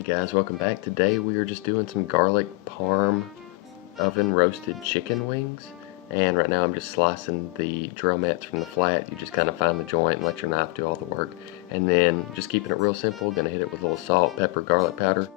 Hey guys, welcome back. Today we are just doing some garlic parm oven roasted chicken wings. And right now I'm just slicing the drumettes from the flat. You just kind of find the joint and let your knife do all the work. And then just keeping it real simple, gonna hit it with a little salt, pepper, garlic powder.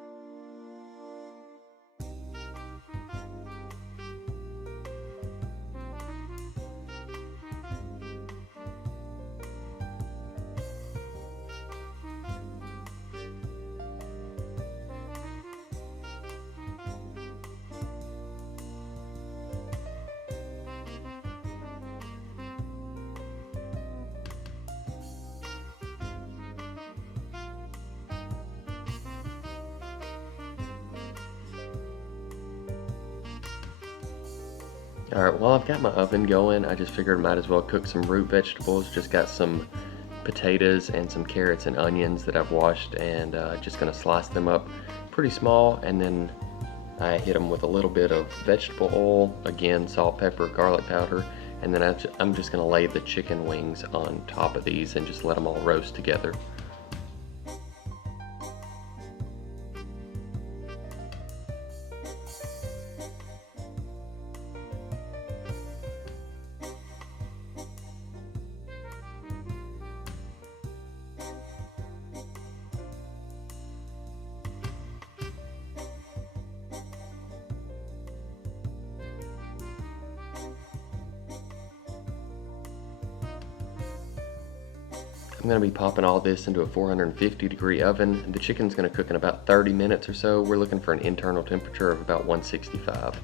Alright, while I've got my oven going, I just figured I might as well cook some root vegetables. Just got some potatoes and some carrots and onions that I've washed, and just gonna slice them up pretty small, and then I hit them with a little bit of vegetable oil, again salt, pepper, garlic powder, and then I'm just gonna lay the chicken wings on top of these and just let them all roast together. I'm going to be popping all this into a 450-degree oven. The chicken's going to cook in about 30 minutes or so. We're looking for an internal temperature of about 165.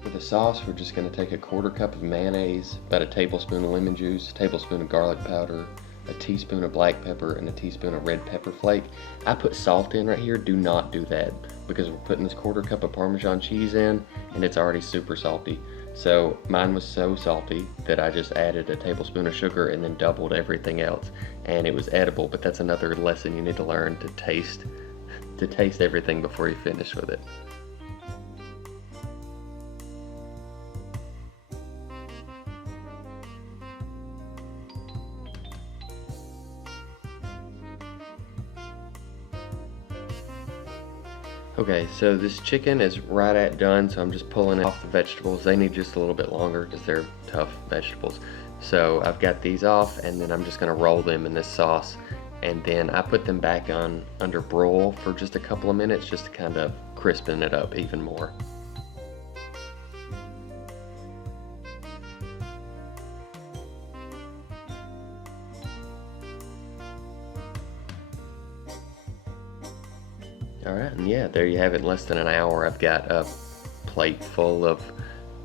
For the sauce, we're just going to take a 1/4 cup of mayonnaise, about a tablespoon of lemon juice, a tablespoon of garlic powder, a teaspoon of black pepper, and a teaspoon of red pepper flake. I put salt in right here. Do not do that because we're putting this 1/4 cup of Parmesan cheese in and it's already super salty. So mine was so salty that I just added a tablespoon of sugar and then doubled everything else, and it was edible. But that's another lesson you need to learn, to taste everything before you finish with it. Okay, so this chicken is right at done, so I'm just pulling it off the vegetables. They need just a little bit longer because they're tough vegetables. So I've got these off, and then I'm just gonna roll them in this sauce, and then I put them back on under broil for just a couple of minutes, just to kind of crispen it up even more. Alright, and yeah, there you have it. In less than an hour, I've got a plate full of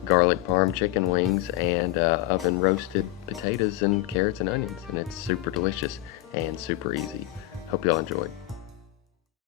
garlic parm chicken wings and oven roasted potatoes and carrots and onions, and it's super delicious and super easy. Hope y'all enjoyed.